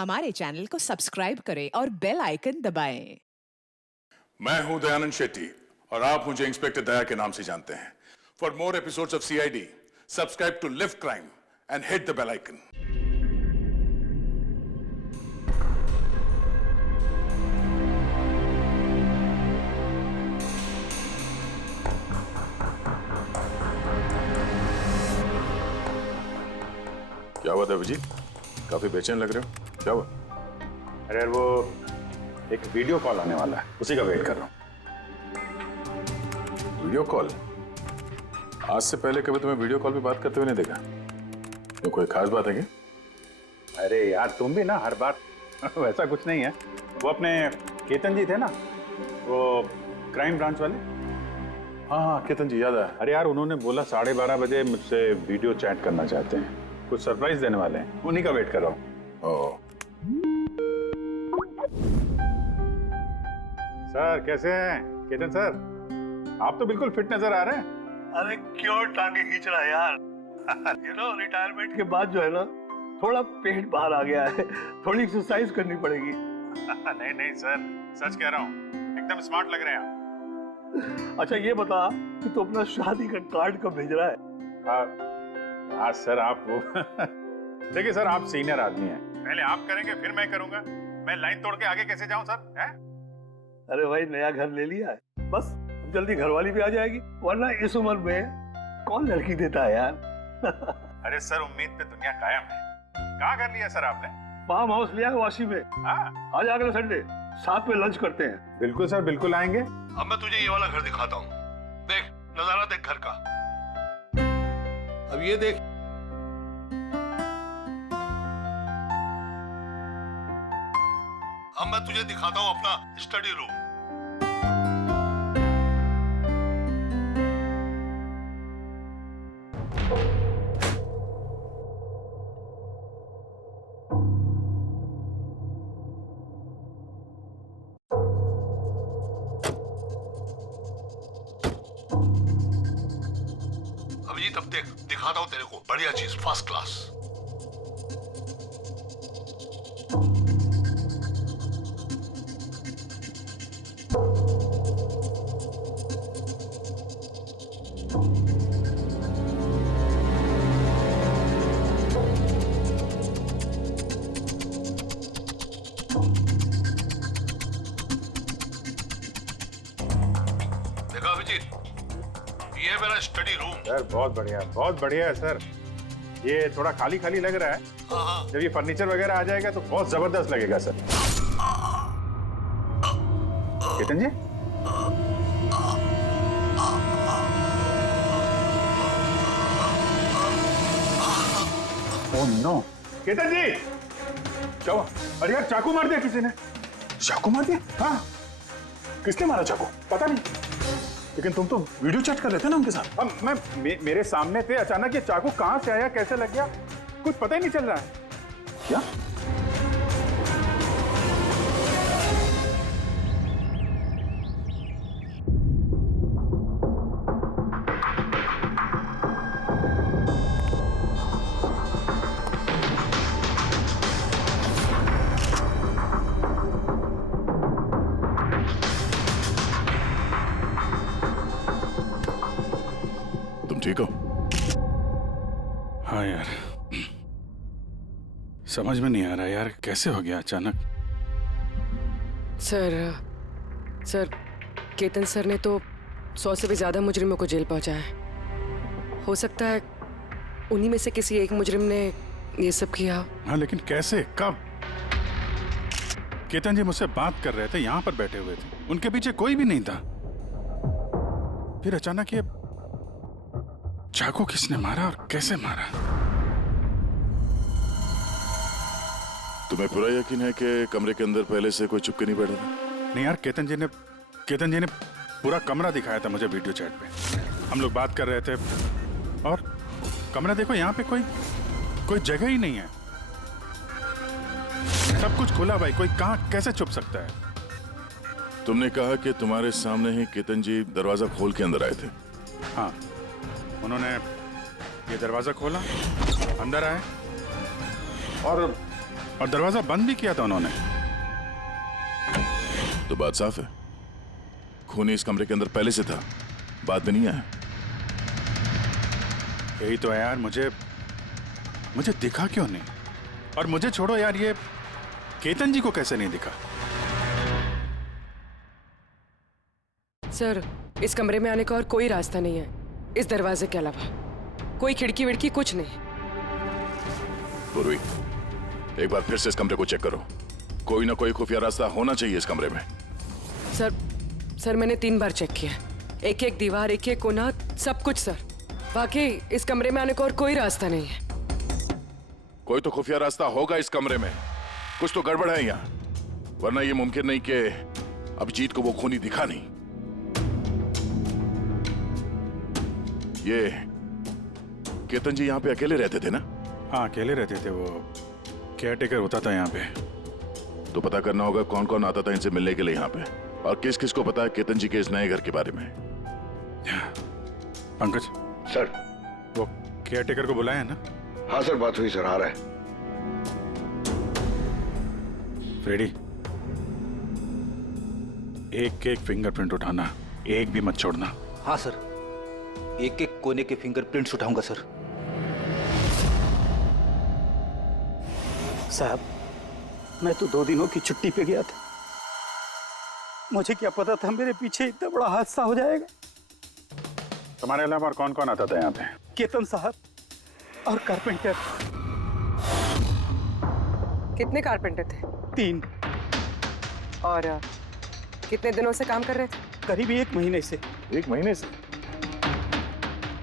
हमारे चैनल को सब्सक्राइब करें और बेल आइकन दबाएं। मैं हूं दयानंद शेट्टी और आप मुझे इंस्पेक्टर दया के नाम से जानते हैं। For more episodes of CID, subscribe to lift crime and hit the bell icon. क्या हुआ था अभिजीत? काफी बेचैन लग रहे हो, क्या हुआ? अरे यार वो एक वीडियो कॉल आने वाला है, उसी का वेट कर रहा हूँ। Video call? आज से पहले कभी तुम्हें वीडियो कॉल पे बात करते हुए नहीं देखा। तो कोई खास बात है क्या? अरे यार तुम भी ना हर बार वैसा कुछ नहीं है। वो अपने केतन जी थे ना, वो क्राइम ब्रांच वाले। हाँ, केतन जी याद आया। अरे यार उन्होंने बोला 12:30 बजे मुझसे वीडियो चैट करना चाहते हैं, कुछ सरप्राइज देने वाले हैं, उन्हीं का वेट कर रहा हूँ। सर कैसे हैं केतन सर? आप तो बिल्कुल फिट नजर आ रहे हैं। अरे क्यों टांगे खींच रहा है यार? रिटायरमेंट के बाद जो है ना, थोड़ा पेट बाहर आ गया है, थोड़ी एक्सरसाइज करनी पड़ेगी। नहीं नहीं सर, सच कह रहा हूँ, एकदम स्मार्ट लग रहे हैं आप। अच्छा ये बता कि तू अपना शादी का कार्ड कब भेज रहा है? हाँ सर आप वो देखिए सर, आप सीनियर आदमी हैं, पहले आप करेंगे फिर मैं करूंगा। मैं लाइन तोड़ के आगे कैसे जाऊं सर? है? अरे भाई नया घर ले लिया है, बस जल्दी घरवाली भी आ जाएगी, वरना इस उम्र में कौन लड़की देता है यार? अरे सर उम्मीद पे दुनिया कायम है। कहाँ घर लिया सर आपने? फार्म हाउस लिया है वाशी में। हाँ आज अगले संडे साथ में लंच करते हैं। बिल्कुल सर, बिल्कुल आएंगे। अब मैं तुझे ये वाला घर दिखाता हूँ, देख नजारा देख घर का। अब ये देख, अब मैं तुझे दिखाता हूँ अपना स्टडी रूम। अभिजीत अब देख, दिखाता हूँ तेरे को बढ़िया चीज, फर्स्ट क्लास। देखा अभिजीत, ये है मेरा स्टडी रूम। सर बहुत बढ़िया है सर। ये थोड़ा खाली खाली लग रहा है, हाँ जब ये फर्नीचर वगैरह आ जाएगा तो बहुत जबरदस्त लगेगा सर। केतन जी ओह नो, केतन जी क्या हुआ? अरे यार चाकू मार दिया किसी ने। चाकू मार दिया? हाँ किसने मारा चाकू? पता नहीं। लेकिन तुम तो वीडियो चैट कर रहे थे ना उनके साथ। अब मेरे सामने थे, अचानक ये चाकू कहां से आया, कैसे लग गया, कुछ पता ही नहीं चल रहा है। क्या? ठीक हो? हाँ यार, समझ में नहीं आ रहा यार, कैसे हो गया अचानक। सर केतन सर ने तो 100 से भी ज्यादा मुजरिमों को जेल पहुंचाया है। हो सकता है उन्हीं में से किसी एक मुजरिम ने ये सब किया हो। हाँ लेकिन कैसे, कब? केतन जी मुझसे बात कर रहे थे, यहाँ पर बैठे हुए थे, उनके पीछे कोई भी नहीं था। फिर अचानक ये चाकू किसने मारा और कैसे मारा? तुम्हें पूरा यकीन है कि कमरे के अंदर पहले से कोई चुपके नहीं बैठा था? नहीं यार, केतन जी ने पूरा कमरा दिखाया था मुझे वीडियो चैट पे। हम लोग बात कर रहे थे और कमरा देखो, यहाँ पे कोई जगह ही नहीं है, सब कुछ खुला भाई, कोई कहाँ कैसे छुप सकता है? तुमने कहा कि तुम्हारे सामने ही केतन जी दरवाजा खोल के अंदर आए थे। हाँ, उन्होंने ये दरवाजा खोला, अंदर आए और और दरवाजा बंद भी किया था उन्होंने। तो बात साफ है, खूनी इस कमरे के अंदर पहले से था, बाद में नहीं आया। यही तो है यार, मुझे दिखा क्यों नहीं? और मुझे छोड़ो यार, ये केतन जी को कैसे नहीं दिखा? सर, इस कमरे में आने का और कोई रास्ता नहीं है इस दरवाजे के अलावा। कोई खिड़की विड़की कुछ नहीं। पूर्वी, एक बार फिर से इस कमरे को चेक करो। कोई ना कोई खुफिया रास्ता होना चाहिए इस कमरे में। सर मैंने 3 बार चेक किया, एक एक दीवार, एक एक कोना, सब कुछ सर। वाकई इस कमरे में आने का और कोई रास्ता नहीं है। कोई तो खुफिया रास्ता होगा इस कमरे में, कुछ तो गड़बड़ है यहाँ, वरना ये मुमकिन नहीं कि अभिजीत को वो खूनी दिखा नहीं। ये केतन जी यहाँ पे अकेले रहते थे ना? हाँ, अकेले रहते थे, वो केयर टेकर होता था यहाँ पे। तो पता करना होगा कौन कौन आता था इनसे मिलने के लिए यहाँ पे, और किस किस को पता है केतन जी के इस नए घर के बारे में। पंकज सर। वो केयर टेकर को बुलाया है ना? हाँ सर, बात हुई सर, आ रहा है। फ्रेडी, एक एक फिंगरप्रिंट उठाना, एक भी मत छोड़ना। हाँ सर, एक एक कोने के फिंगरप्रिंट्स उठाऊंगा सर। साहब, मैं तो 2 दिनों की छुट्टी पे गया था। मुझे क्या पता था मेरे पीछे इतना बड़ा हादसा हो जाएगा। तुम्हारे अलावा और कौन कौन आता था यहाँ पे? केतन साहब और कारपेंटर। कितने कारपेंटर थे? 3। और कितने दिनों से काम कर रहे थे? करीब 1 महीने से। 1 महीने से?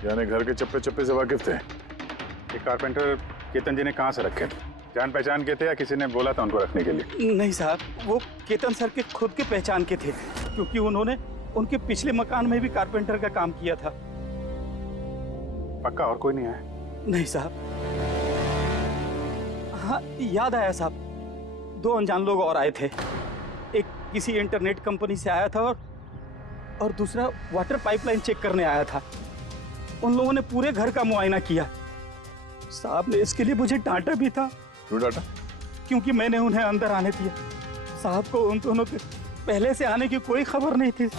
यानी घर के चप्पे चप्पे से वाकिफ थे। ये कारपेंटर केतन जी ने कहाँ से रखे थे? जान पहचान के थे या किसी ने बोला था उनको रखने के लिए? नहीं साहब, वो केतन सर के खुद के पहचान के थे, क्योंकि उन्होंने उनके पिछले मकान में भी कारपेंटर का काम किया था। पक्का और कोई नहीं आया? नहीं साहब। हाँ, याद आया साहब, 2 अनजान लोग और आए थे। एक किसी इंटरनेट कंपनी से आया था और दूसरा वाटर पाइपलाइन चेक करने आया था। उन लोगों ने पूरे घर का मुआयना किया। साहब ने इसके लिए मुझे डांटा भी था। क्यों डांटा? क्योंकि मैंने उन्हें अंदर आने दिया। साहब को उन दोनों के पहले से आने की कोई खबर नहीं थी,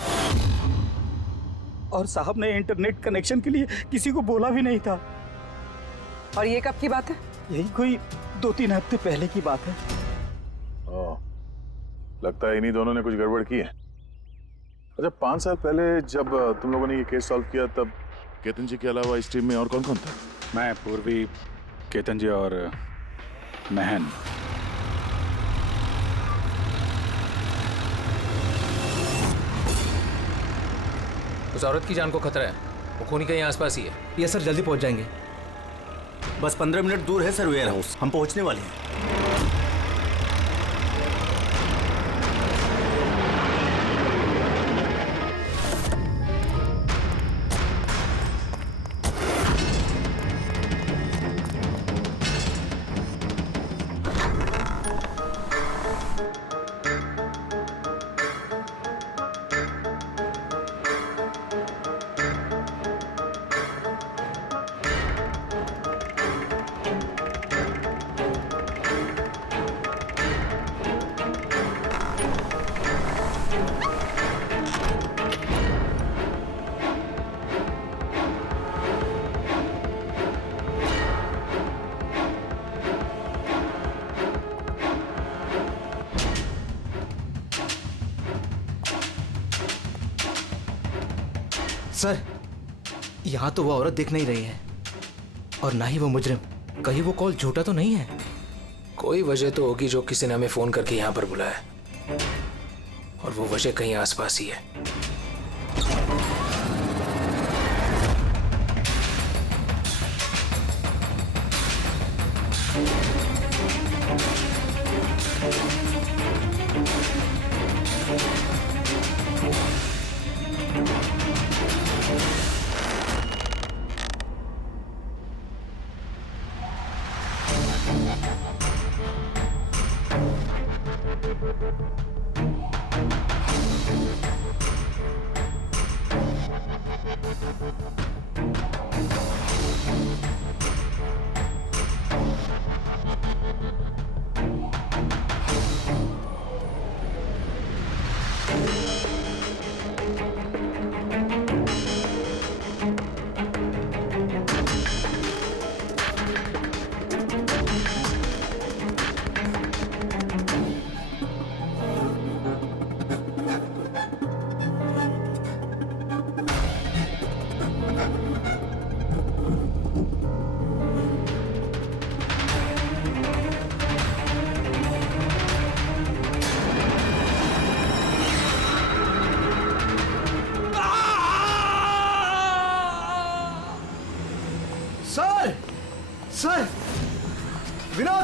और साहब ने इंटरनेट कनेक्शन के लिए किसी को बोला भी नहीं था। और ये कब की बात है? यही कोई 2-3 हफ्ते पहले की बात है। लगता है इन्हीं दोनों ने कुछ गड़बड़ की है। अच्छा, 5 साल पहले जब तुम लोगों ने ये केस सॉल्व किया, तब केतन जी के अलावा इस टीम में और कौन कौन था? मैं, पूर्वी, केतन जी और महन। उस औरत की जान को खतरा है, वो खूनी कहीं आसपास ही है। ये सर, जल्दी पहुंच जाएंगे। बस 15 मिनट दूर है सर वेयर हाउस, हम पहुंचने वाले हैं। सर, यहाँ तो वो औरत दिख नहीं रही है, और ना ही वो मुजरिम। कहीं वो कॉल झूठा तो नहीं है? कोई वजह तो होगी जो किसी ने हमें फोन करके यहाँ पर बुलाया, और वो वजह कहीं आसपास ही है।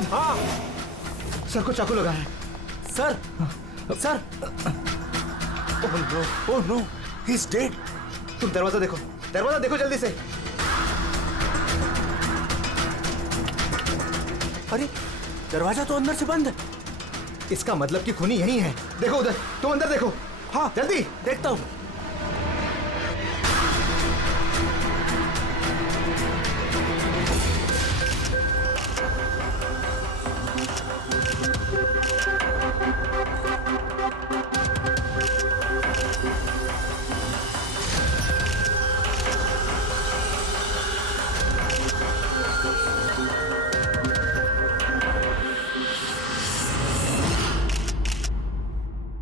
बंद। हाँ सर को चाकू लगा है। Sir, sir. Oh no, he is dead. तुम दरवाजा देखो, दरवाजा देखो जल्दी से। अरे दरवाजा तो अंदर से बंद है। इसका मतलब कि खूनी यही है। देखो उधर, तुम अंदर देखो। हाँ जल्दी। देखता हूँ।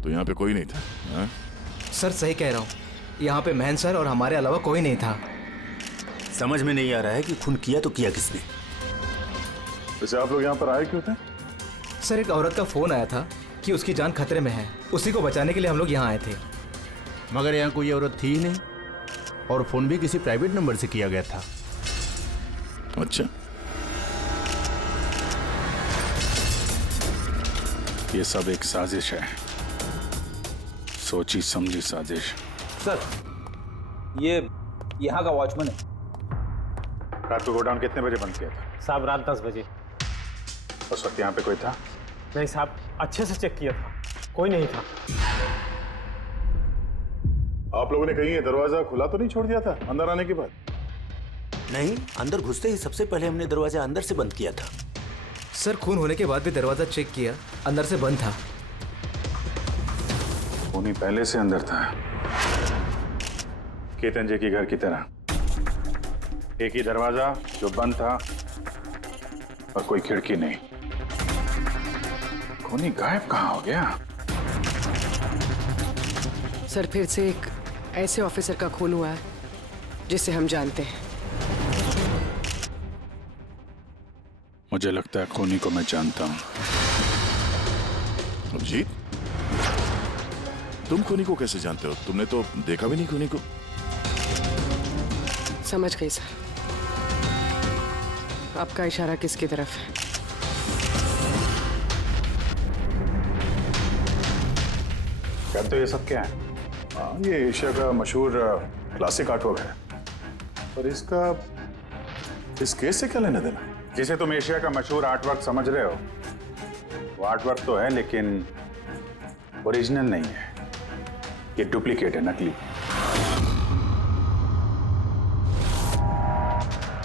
तो यहाँ पे कोई नहीं था? हाँ? सर सही कह रहा हूँ, यहाँ पे महन सर और हमारे अलावा कोई नहीं था। समझ में नहीं आ रहा है कि खून किया तो किया किसने। वैसे आप लोग यहाँ पर आए क्यों थे? सर एक औरत का फोन आया था कि उसकी जान खतरे में है, उसी को बचाने के लिए हम लोग यहाँ आए थे। मगर यहाँ कोई औरत थी ही नहीं और फोन भी किसी प्राइवेट नंबर से किया गया था। अच्छा, ये सब एक साजिश है, सोची समझी साजिश। सर ये यहाँ का वॉचमैन है रात को गोडाउन कितने बजे बंद किया था? साहब। रात 10 बजे। उस वक्त यहाँ पे कोई था? नहीं साहब, अच्छे से चेक किया था, कोई नहीं था। आप लोगों ने कहीं ये दरवाजा खुला तो नहीं छोड़ दिया था अंदर आने के बाद? नहीं, अंदर घुसते ही सबसे पहले हमने दरवाजा अंदर से बंद किया था। सर खून होने के बाद भी दरवाजा चेक किया, अंदर से बंद था। खूनी पहले से अंदर था, केतन जी के घर की तरह। एक ही दरवाजा जो बंद था और कोई खिड़की नहीं। खूनी गायब कहाँ हो गया? सर फिर से एक ऐसे ऑफिसर का खून हुआ है जिसे हम जानते हैं। मुझे लगता है खूनी को मैं जानता हूँ। अभिजीत, तुम खूनी को कैसे जानते हो? तुमने तो देखा भी नहीं खूनी को। समझ गई सर, आपका इशारा किसकी तरफ है? कहते हो ये सब क्या है? ये एशिया का मशहूर क्लासिक आर्टवर्क है, पर इसका इस केस से क्या लेना देना? जिसे तुम एशिया का मशहूर आर्टवर्क समझ रहे हो, वो आर्टवर्क तो है लेकिन ओरिजिनल नहीं है। ये डुप्लीकेट है, नकली।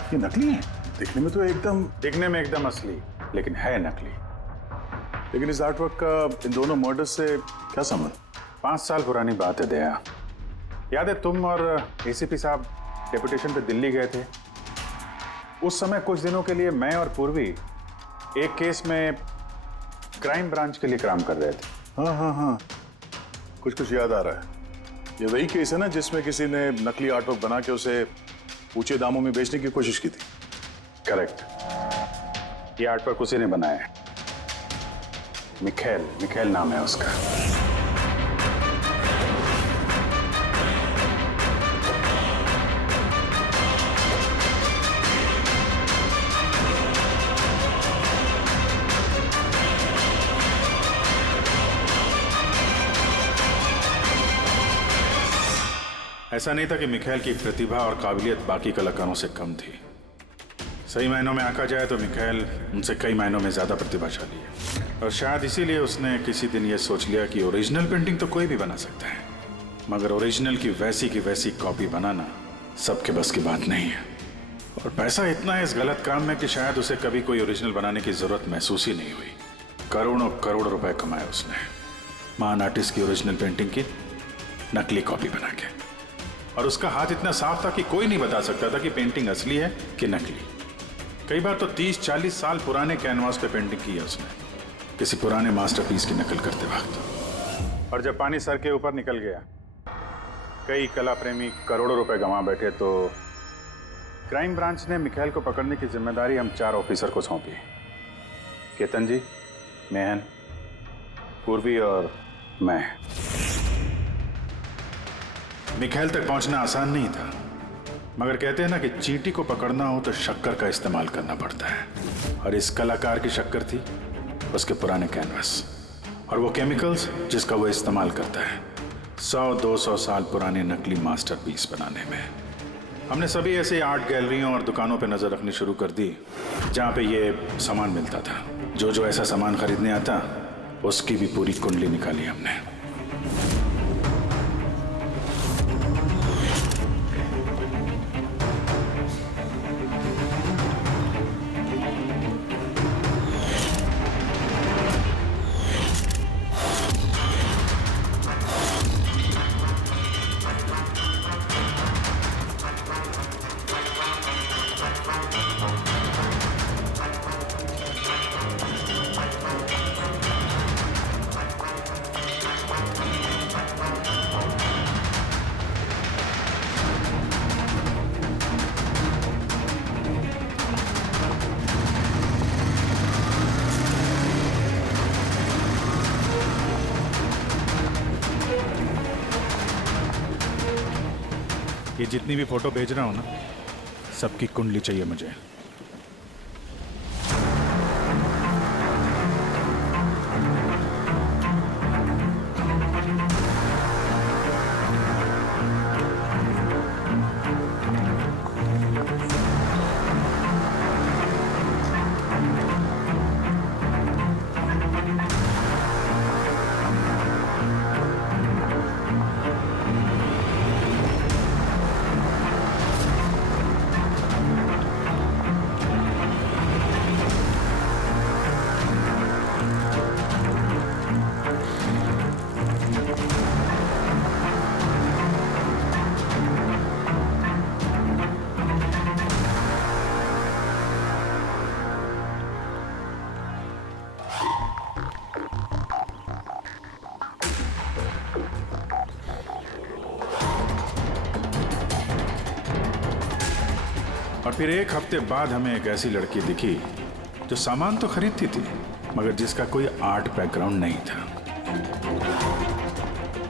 ये नकली है। दिखने में एकदम असली, लेकिन है नकली। लेकिन इस आर्टवर्क का इन दोनों मर्डर्स से क्या संबंध? 5 साल पुरानी बात है दया। याद है तुम और एसीपी साहब डेपुटेशन पे दिल्ली गए थे? उस समय कुछ दिनों के लिए मैं और पूर्वी एक केस में क्राइम ब्रांच के लिए काम कर रहे थे। हाँ, कुछ याद आ रहा है। ये वही केस है ना जिसमें किसी ने नकली आर्टवर्क बना के उसे ऊंचे दामों में बेचने की कोशिश की थी? करेक्ट। ये आर्टवर्क उसी ने बनाया है। मिखेल नाम है उसका। ऐसा नहीं था कि मिखेल की प्रतिभा और काबिलियत बाकी कलाकारों से कम थी। सही मायनों में आंका जाए तो मिखेल उनसे कई मायनों में ज्यादा प्रतिभाशाली है, और शायद इसीलिए उसने किसी दिन ये सोच लिया कि ओरिजिनल पेंटिंग तो कोई भी बना सकता है, मगर ओरिजिनल की वैसी कॉपी बनाना सबके बस की बात नहीं है। और पैसा इतना है इस गलत काम में कि शायद उसे कभी कोई ओरिजिनल बनाने की जरूरत महसूस ही नहीं हुई। करोड़ों रुपए कमाए उसने महान आर्टिस्ट की ओरिजिनल पेंटिंग की नकली कॉपी बना के। और उसका हाथ इतना साफ था कि कोई नहीं बता सकता था कि पेंटिंग असली है कि नकली। कई बार तो 30-40 साल पुराने कैनवास पे पेंटिंग की है उसने, किसी पुराने मास्टरपीस की नकल करते वक्त। और जब पानी सर के ऊपर निकल गया, कई कला प्रेमी करोड़ों रुपए गंवा बैठे, तो क्राइम ब्रांच ने मिखेल को पकड़ने की जिम्मेदारी हम 4 ऑफिसर को सौंपी। केतन जी, मेहन, पूर्वी और मैं। मिखेल तक पहुंचना आसान नहीं था, मगर कहते हैं ना कि चींटी को पकड़ना हो तो शक्कर का इस्तेमाल करना पड़ता है, और इस कलाकार की शक्कर थी उसके पुराने कैनवस और वो केमिकल्स जिसका वो इस्तेमाल करता है 100-200 साल पुराने नकली मास्टरपीस बनाने में। हमने सभी ऐसे आर्ट गैलरियों और दुकानों पे नजर रखनी शुरू कर दी जहाँ पे ये सामान मिलता था। जो ऐसा सामान खरीदने आता उसकी भी पूरी कुंडली निकाली हमने। ये जितनी भी फोटो भेज रहा हूं ना, सबकी कुंडली चाहिए मुझे। और फिर एक हफ्ते बाद हमें एक ऐसी लड़की दिखी जो सामान तो खरीदती थी मगर जिसका कोई आर्ट बैकग्राउंड नहीं था।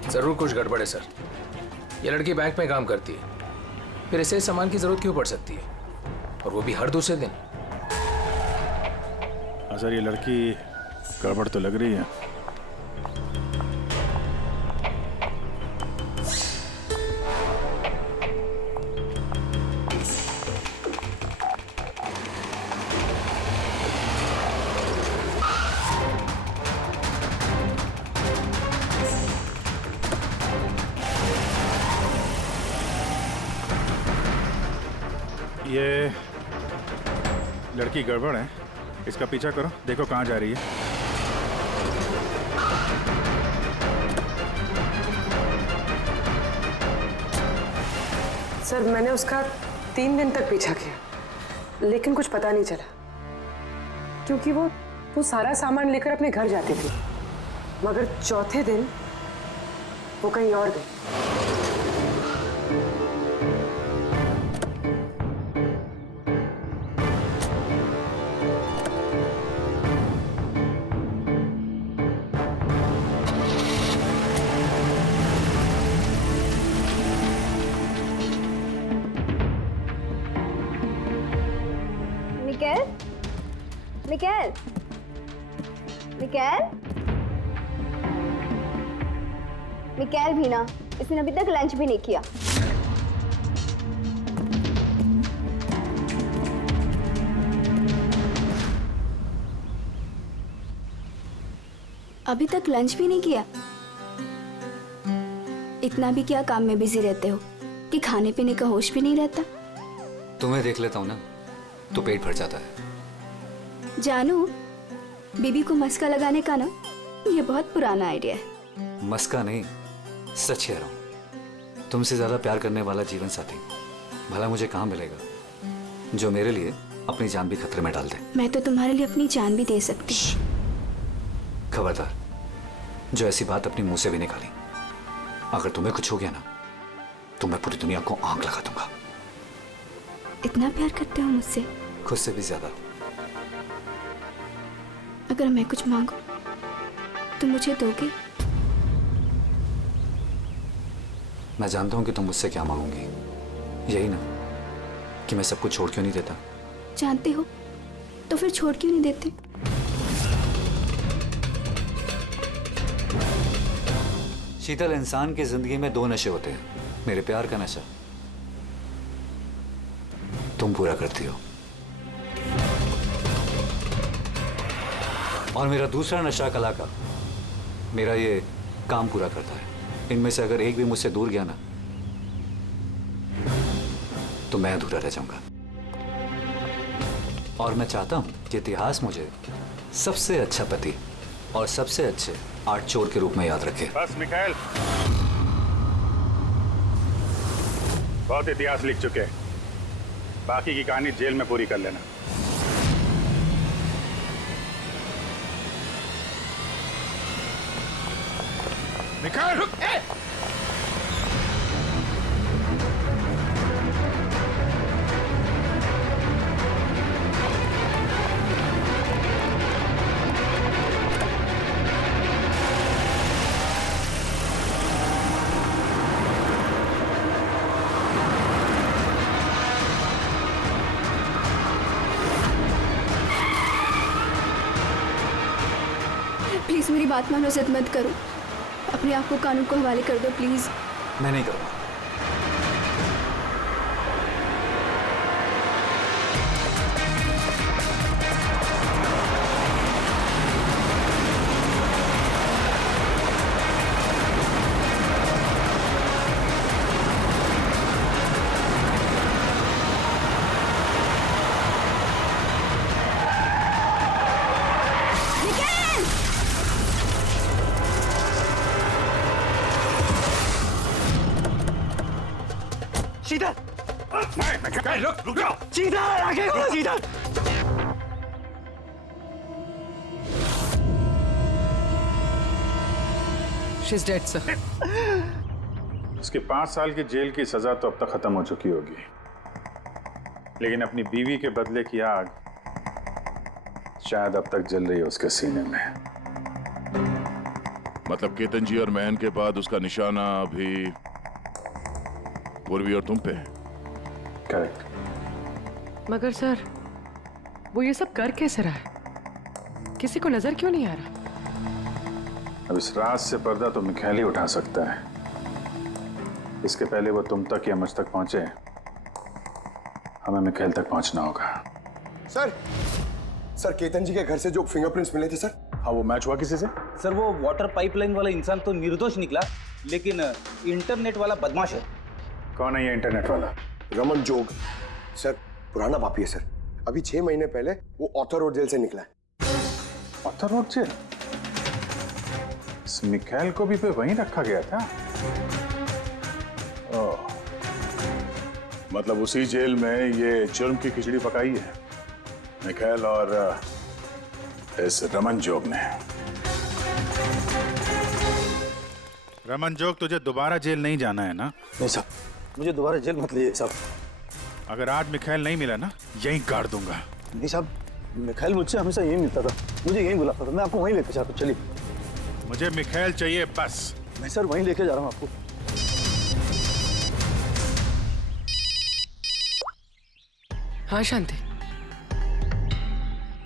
जरूर कुछ गड़बड़ है सर। ये लड़की बैंक में काम करती है, फिर ऐसे सामान की जरूरत क्यों पड़ सकती है, और वो भी हर दूसरे दिन। सर ये लड़की गड़बड़ तो लग रही है। ये लड़की गड़बड़ है, इसका पीछा करो, देखो कहाँ जा रही है। सर मैंने उसका 3 दिन तक पीछा किया लेकिन कुछ पता नहीं चला, क्योंकि वो सारा सामान लेकर अपने घर जाती थी, मगर चौथे दिन वो कहीं और गई। मिकेल, मिकेल, मिकेल भी ना, इसने अभी तक लंच भी नहीं किया। अभी तक लंच भी नहीं किया? इतना भी क्या काम में बिजी रहते हो कि खाने पीने का होश भी नहीं रहता? तुम्हें देख लेता हूँ ना तो पेट भर जाता है। जानू, बीबी को मस्का लगाने का ना ये बहुत पुराना आइडिया है। मस्का नहीं, सच कह रहा हूँ। तुमसे ज्यादा प्यार करने वाला जीवन साथी भला मुझे कहाँ मिलेगा जो मेरे लिए अपनी जान भी खतरे में डाल दे। मैं तो तुम्हारे लिए अपनी जान भी दे सकती। खबरदार, जो ऐसी बात अपने मुंह से भी निकाली। अगर तुम्हें कुछ हो गया ना तो मैं पूरी दुनिया को आग लगा दूंगा। इतना प्यार करते हो मुझसे? खुद से भी ज्यादा। अगर मैं कुछ मांगू तो मुझे दोगे? मैं जानता हूं कि तुम मुझसे क्या मांगोगी, यही ना कि मैं सब कुछ छोड़ क्यों नहीं देता। जानते हो तो फिर छोड़ क्यों नहीं देते? शीतल, इंसान की जिंदगी में 2 नशे होते हैं, मेरे प्यार का नशा तुम पूरा करती हो, और मेरा दूसरा नशा कला का, मेरा ये काम पूरा करता है। इनमें से अगर एक भी मुझसे दूर गया ना तो मैं अधूरा रह जाऊंगा। और मैं चाहता हूं कि इतिहास मुझे सबसे अच्छा पति और सबसे अच्छे आर्ट चोर के रूप में याद रखे। बस मिखाइल, बहुत इतिहास लिख चुके हैं, बाकी की कहानी जेल में पूरी कर लेना। मिखाइल रुक! प्लीज मेरी बात मानो, जिद मत करो। अपने आप को कानून को हवाले कर दो प्लीज। मैं नहीं करूंगा। सीधा रुक जाओ। सीधा आगे खोलो, सीधा। She's dead, sir. उसके 5 साल की जेल की सजा तो अब तक खत्म हो चुकी होगी, लेकिन अपनी बीवी के बदले की आग शायद अब तक जल रही है उसके सीने में। मतलब केतन जी और महन के बाद उसका निशाना अभी पूर्वी और तुम पे है। करेक्ट। मगर सर, वो ये सब कर कैसे रहा है? किसी को नजर क्यों नहीं आ रहा? अब इस राज से पर्दा तो मिखाइल ही उठा सकता है। इसके पहले वो तुम तक या मुझ तक पहुंचे, हमें मिखाइल तक पहुंचना होगा। सर केतन जी के घर से जो फिंगरप्रिंट्स मिले थे सर। हाँ, वो मैच हुआ किसी से? सर वो वाटर पाइपलाइन वाला इंसान तो निर्दोष निकला, लेकिन इंटरनेट वाला बदमाश है। कौन है ये इंटरनेट वाला? रमन जोग सर, पुराना पापी है सर। अभी 6 महीने पहले वो ऑथर रोड जेल से निकला है। Arthur Road jail? इस मिखाइल को भी पे वहीं रखा गया था। ओह, मतलब उसी जेल में ये जुर्म की खिचड़ी पकाई है मिखाइल और इस रमन जोग ने। रमन जोग, तुझे दोबारा जेल नहीं जाना है ना? नहीं साहब, मुझे दोबारा जेल मत लीजिए साहब। अगर आज मिखाइल नहीं मिला ना, यहीं गाड़ दूंगा। नहीं साहब, मिखाइल मुझसे हमेशा यही मिलता था, मुझे यहीं बुलाता था। मैं आपको वहीं लेके जाता हूँ, चलिए। मुझे मिखाइल चाहिए बस। मैं सर वहीं लेके जा रहा हूँ आपको। हाँ शांति,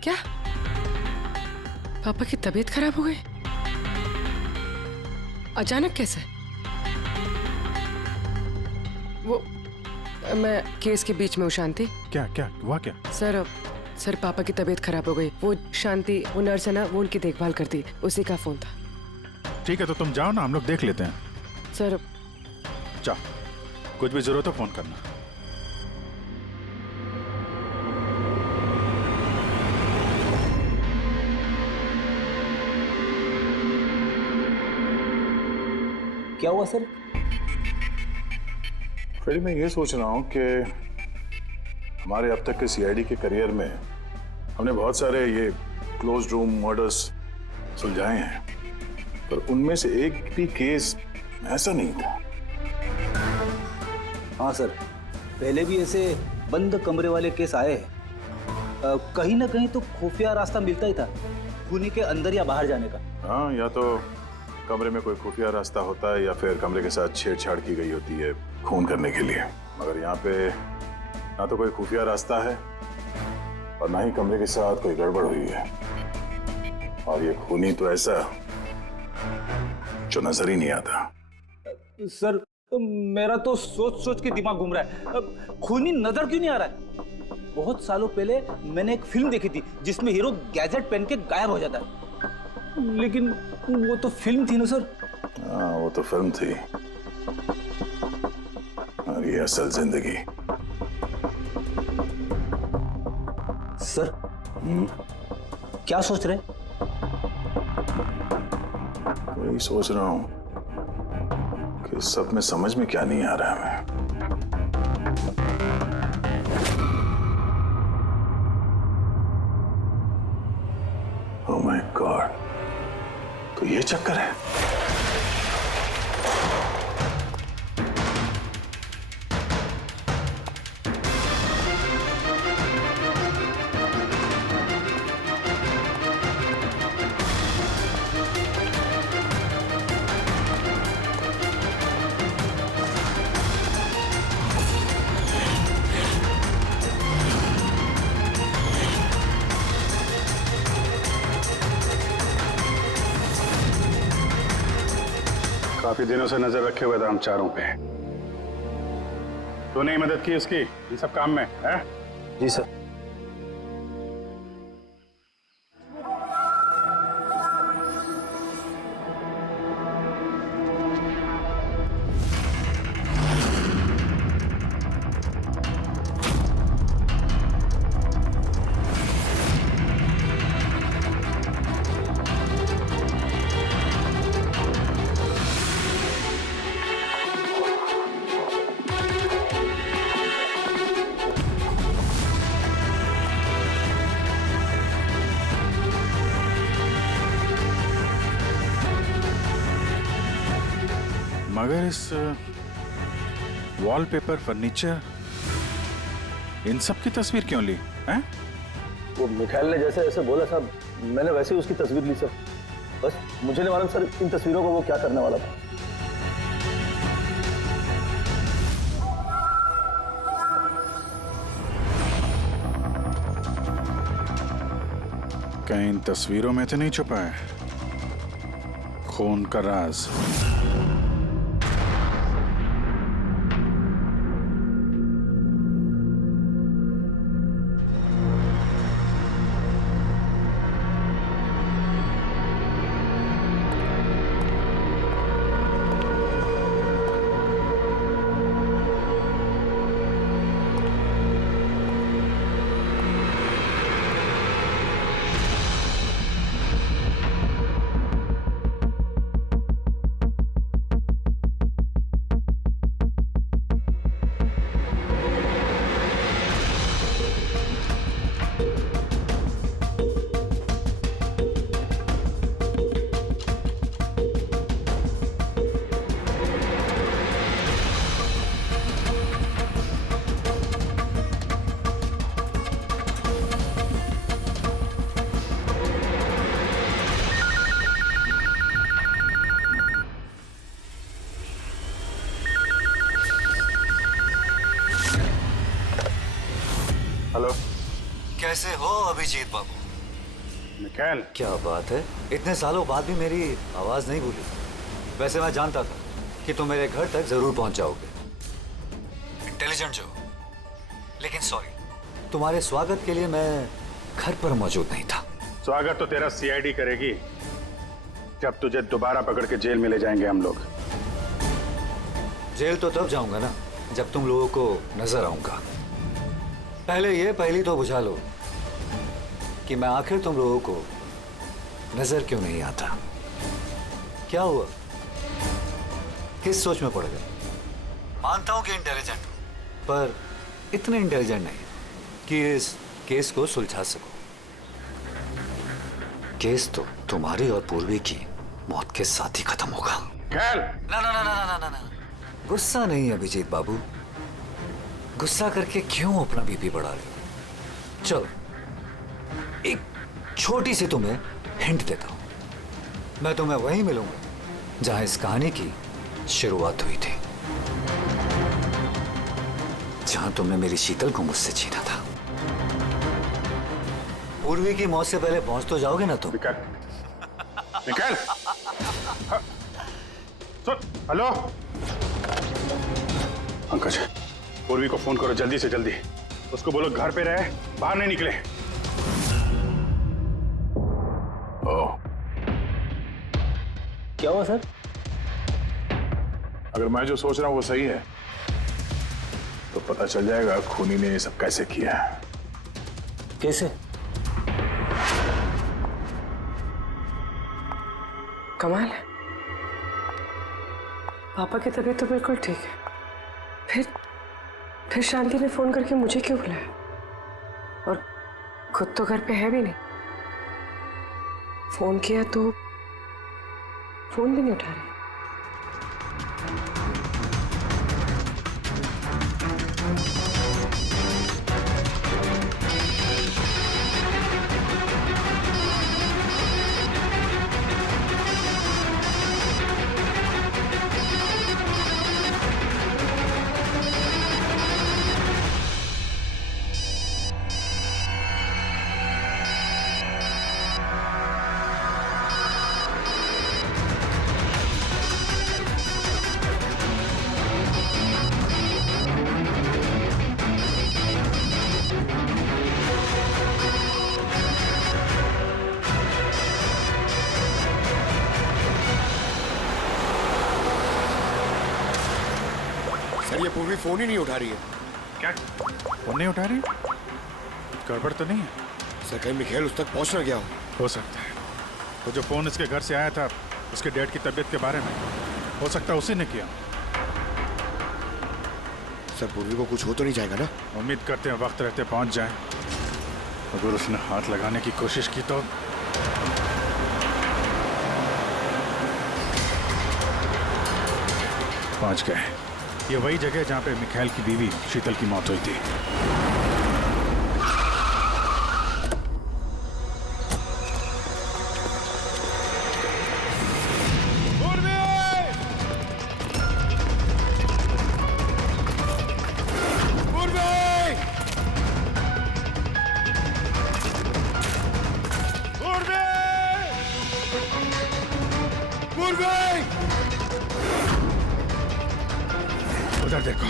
क्या पापा की तबीयत खराब हो गई? अचानक कैसे? वो मैं केस के बीच में हूँ शांति। क्या क्या हुआ क्या? सर पापा की तबीयत खराब हो गई। वो शांति, वो नर्स है ना, वो उनकी देखभाल करती, उसी का फोन था। ठीक है, तो तुम जाओ ना, हम लोग देख लेते हैं। सर जाओ, कुछ भी जरूरत हो फोन करना। क्या हुआ सर? फ्रेडी, मैं ये सोच रहा हूँ कि हमारे अब तक के सीआईडी के करियर में हमने बहुत सारे ये क्लोज रूम मर्डर्स सुलझाए हैं, पर उनमें से एक भी केस ऐसा नहीं था। हाँ सर, पहले भी ऐसे बंद कमरे वाले केस आए हैं। कहीं ना कहीं तो खुफिया रास्ता मिलता ही था खूनी के अंदर या बाहर जाने का। हाँ, या तो कमरे में कोई खुफिया रास्ता होता है या फिर कमरे के साथ छेड़छाड़ की गई होती है खून करने के लिए। मगर यहाँ पे ना तो कोई खुफिया रास्ता है और ना ही कमरे के साथ कोई गड़बड़ हुई है। और ये खूनी तो ऐसा जो नजर ही नहीं आता। सर मेरा तो सोच सोच के दिमाग घूम रहा है। खूनी नजर क्यों नहीं आ रहा है? बहुत सालों पहले मैंने एक फिल्म देखी थी जिसमें हीरो गैजेट पहन के गायब हो जाता है, लेकिन वो तो फिल्म थी ना सर। हाँ, वो तो फिल्म थी और ये असल जिंदगी। सर क्या सोच रहे? वही सोच रहा हूं कि सब में समझ में क्या नहीं आ रहा है। ओह माय गॉड, तो ये चक्कर है। काफी दिनों से नजर रखे हुए थे हम चारों पे। तूने ही मदद की उसकी इन सब काम में, है? जी सर। मगर इस वॉलपेपर, फर्नीचर, इन सब की तस्वीर क्यों ली हैं? वो मिखाइल ने जैसे जैसे बोला साहब, मैंने वैसे ही उसकी तस्वीर ली सर। बस मुझे नहीं मालूम सर इन तस्वीरों को वो क्या करने वाला था। कहीं इन तस्वीरों में तो नहीं छुपा है खून का राज? हेलो, कैसे हो अभिजीत बाबू? मिखाइल, क्या बात है, इतने सालों बाद भी मेरी आवाज नहीं भूली। वैसे मैं जानता था कि तुम मेरे घर तक जरूर पहुंच जाओगे, इंटेलिजेंट जो, लेकिन सॉरी, तुम्हारे स्वागत के लिए मैं घर पर मौजूद नहीं था। स्वागत तो तेरा सीआईडी करेगी जब तुझे दोबारा पकड़ के जेल में ले जाएंगे हम लोग। जेल तो तब जाऊंगा ना जब तुम लोगों को नजर आऊंगा। पहली तो बुझा लो कि मैं आखिर तुम लोगों को नजर क्यों नहीं आता। क्या हुआ, किस सोच में पड़ गए? मानता हूं कि इंटेलिजेंट हो, पर इतने इंटेलिजेंट नहीं कि इस केस को सुलझा सको। केस तो तुम्हारी और पूर्वी की मौत के साथ ही खत्म होगा। ना ना ना ना ना ना ना, गुस्सा नहीं अभिजीत बाबू, गुस्सा करके क्यों अपना बीपी बढ़ा रहे हो? चलो एक छोटी सी तुम्हें हिंट देता हूं। मैं तुम्हें वहीं मिलूंगा जहां इस कहानी की शुरुआत हुई थी। जहां तुमने मेरी शीतल को मुझसे छीना था। पूर्वी की मौत से पहले पहुंच तो जाओगे ना तुम? निकल। हेलो पंकज, पूर्वी को फोन करो जल्दी से जल्दी। उसको बोलो घर पे रहे, बाहर नहीं निकले। ओह, क्या हुआ सर? अगर मैं जो सोच रहा हूं वो सही है तो पता चल जाएगा खूनी ने ये सब कैसे किया है। कैसे? कमाल है, पापा की तबीयत तो बिल्कुल ठीक है, फिर शांति ने फोन करके मुझे क्यों बुलाया? और खुद तो घर पे है भी नहीं। फोन किया तो फोन भी नहीं उठा रही। ये पूर्वी फोन ही नहीं उठा रही है। क्या फोन नहीं उठा रही? गड़बड़ तो नहीं है? सर कहीं मिखेल उस तक पहुंच ना गया हो सकता है। वो जो फोन इसके घर से आया था उसके डैड की तबीयत के बारे में, हो सकता है उसी ने किया। सर पूर्वी को कुछ हो तो नहीं जाएगा ना? उम्मीद करते हैं वक्त रहते पहुंच जाए। अगर उसने हाथ लगाने की कोशिश की तो पहुंच गए। ये वही जगह जहां पे मिखाइल की बीवी शीतल की मौत हुई थी। उधर देखो।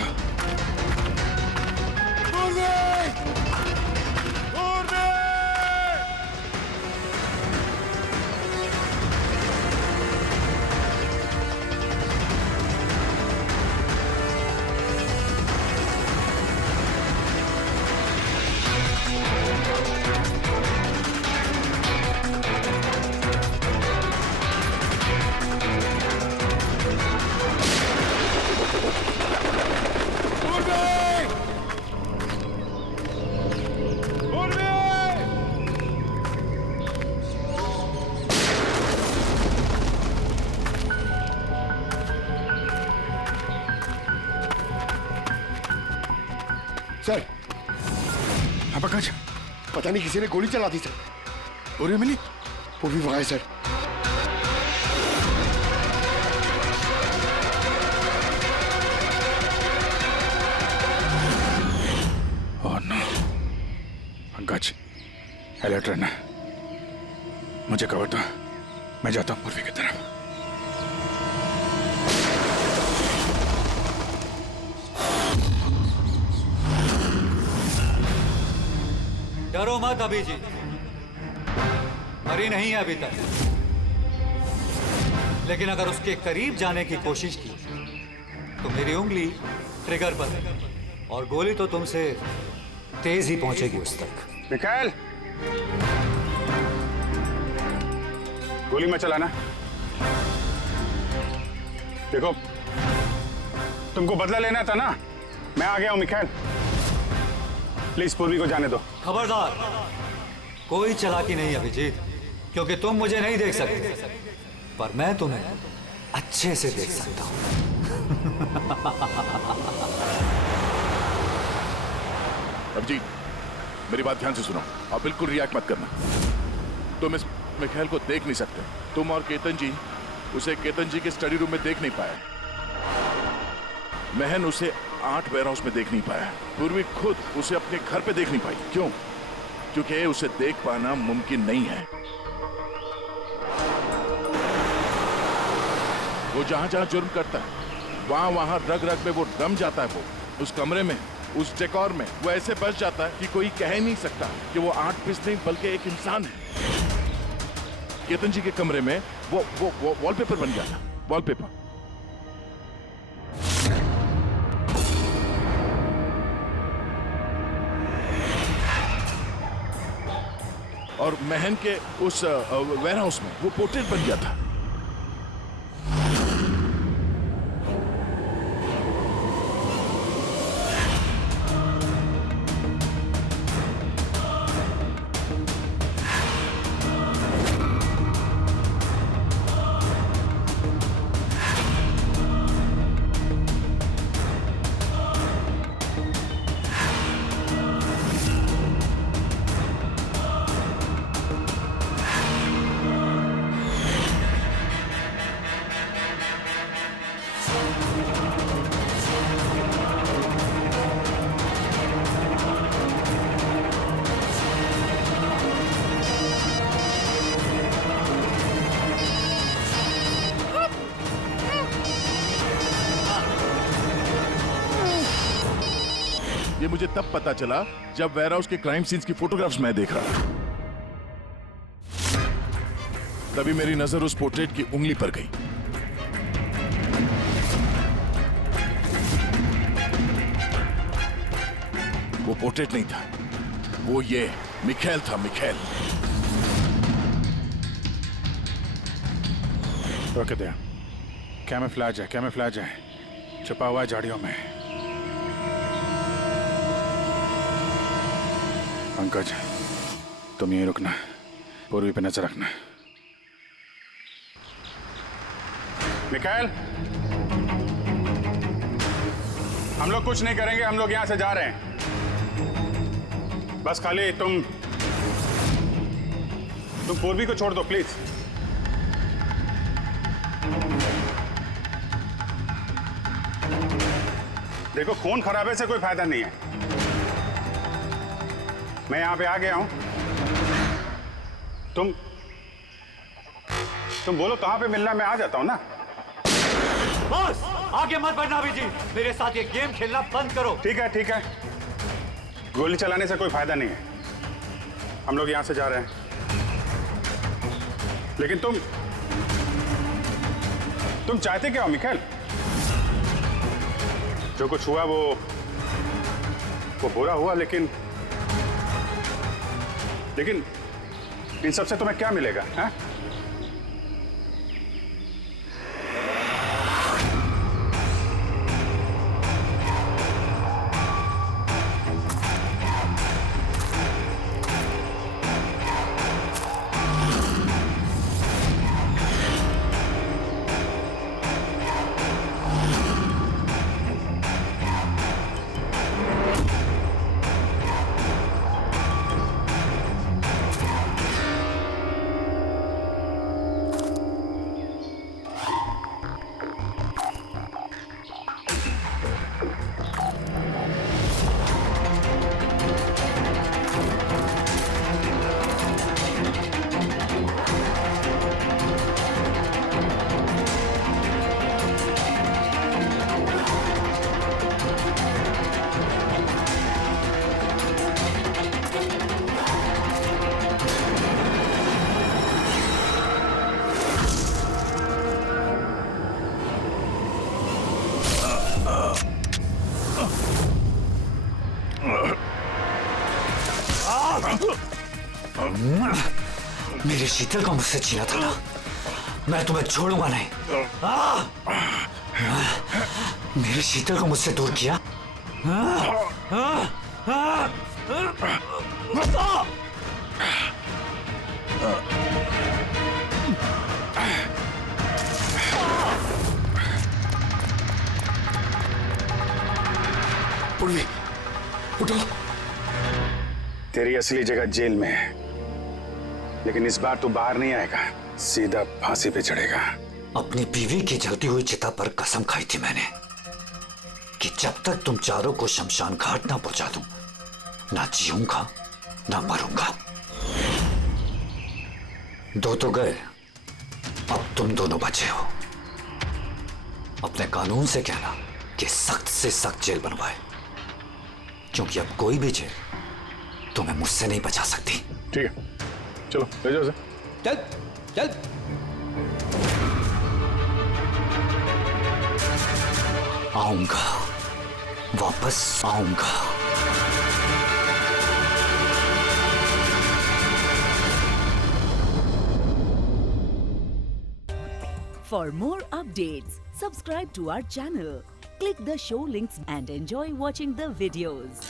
सर हाँ पंकज, पता नहीं किसी ने गोली चला दी सर। पूर्वी मिली? पूर्वी वहां है sir. Oh no. Pankaj alert रहना, मुझे कवर दो, मैं जाता हूँ पूर्वी की तरफ। डरो मत अभी जी, मरी नहीं है अभी तक, लेकिन अगर उसके करीब जाने की कोशिश की तो मेरी उंगली ट्रिगर पर है और गोली तो तुमसे तेज ही पहुंचेगी उस तक। मिखाइल, गोली मत चलाना। देखो तुमको बदला लेना था ना, मैं आ गया हूं मिखाइल। प्लीज पूर्वी को जाने दो। खबरदार, कोई चालाकी नहीं अभिजीत, क्योंकि तुम मुझे नहीं देख सकते पर मैं तुम्हें अच्छे से देख सकता हूं। अभिजीत मेरी बात ध्यान से सुनो और बिल्कुल रिएक्ट मत करना। तुम इस मिखाइल को देख नहीं सकते। तुम और केतन जी उसे केतन जी के स्टडी रूम में देख नहीं पाए। महन उसे 8 वेयरहाउस में देख नहीं पाया। पूर्वी खुद उसे अपने घर पे देख नहीं पाई। क्यों? क्योंकि उसे देख पाना मुमकिन नहीं है। वो जहां जहां जुर्म करता है वहां वहां रग रग में वो दम जाता है। वो उस कमरे में, उस डेकोर में वो ऐसे बस जाता है कि कोई कह नहीं सकता कि वो 8 पीस नहीं बल्कि एक इंसान है। केतन जी के कमरे में वो वॉलपेपर बन गया था। वॉलपेपर। और महन के उस वेयरहाउस में वो पोर्ट्रेट बन गया था। ये मुझे तब पता चला जब वेयरहाउस के क्राइम सीन्स की फोटोग्राफ्स मैं देख रहा था। तभी मेरी नजर उस पोर्ट्रेट की उंगली पर गई। वो पोर्ट्रेट नहीं था, वो ये मिखेल था। मिखेल। रोक दे। कैमोफ्लेज है, कैमोफ्लेज है, छुपा हुआ है झाड़ियों में। पंकज, तुम यहीं रुकना, पूर्वी पे नजर रखना। मिकाएल, हम लोग कुछ नहीं करेंगे, हम लोग यहां से जा रहे हैं। बस खाली तुम पूर्वी को छोड़ दो प्लीज। देखो, खून खराबे से कोई फायदा नहीं है। मैं यहां पे आ गया हूं। तुम बोलो कहां पे मिलना, मैं आ जाता हूं ना। बस आगे मत बढ़ना अभी जी, मेरे साथ ये गेम खेलना बंद करो। ठीक है, ठीक है। गोली चलाने से कोई फायदा नहीं है। हम लोग यहां से जा रहे हैं। लेकिन तुम चाहते क्या हो मिखेल? जो कुछ हुआ वो बुरा हुआ, लेकिन इन सबसे तुम्हें क्या मिलेगा? हैं? मेरे शीतल को मुझसे छीना था ना, मैं तुम्हें छोड़ूंगा नहीं। मेरे शीतल को मुझसे दूर किया। पूर्वी, उठो। तेरी असली जगह जेल में है, लेकिन इस बार तू बाहर नहीं आएगा, सीधा फांसी पे चढ़ेगा। अपनी बीवी की जलती हुई चिता पर कसम खाई थी मैंने कि जब तक तुम चारों को शमशान घाट ना पहुंचा दूं, ना जीऊंगा ना मरूंगा। दो तो गए, अब तुम दोनों बचे हो। अपने कानून से कहना कि सख्त से सख्त जेल बनवाए, क्योंकि अब कोई भी जेल तुम्हें मुझसे नहीं बचा सकती। ठीक है, चलो ले जाओ। चल चल। आऊंगा, वापस आऊंगा। For more updates, subscribe to our channel, click the show links and enjoy watching the videos.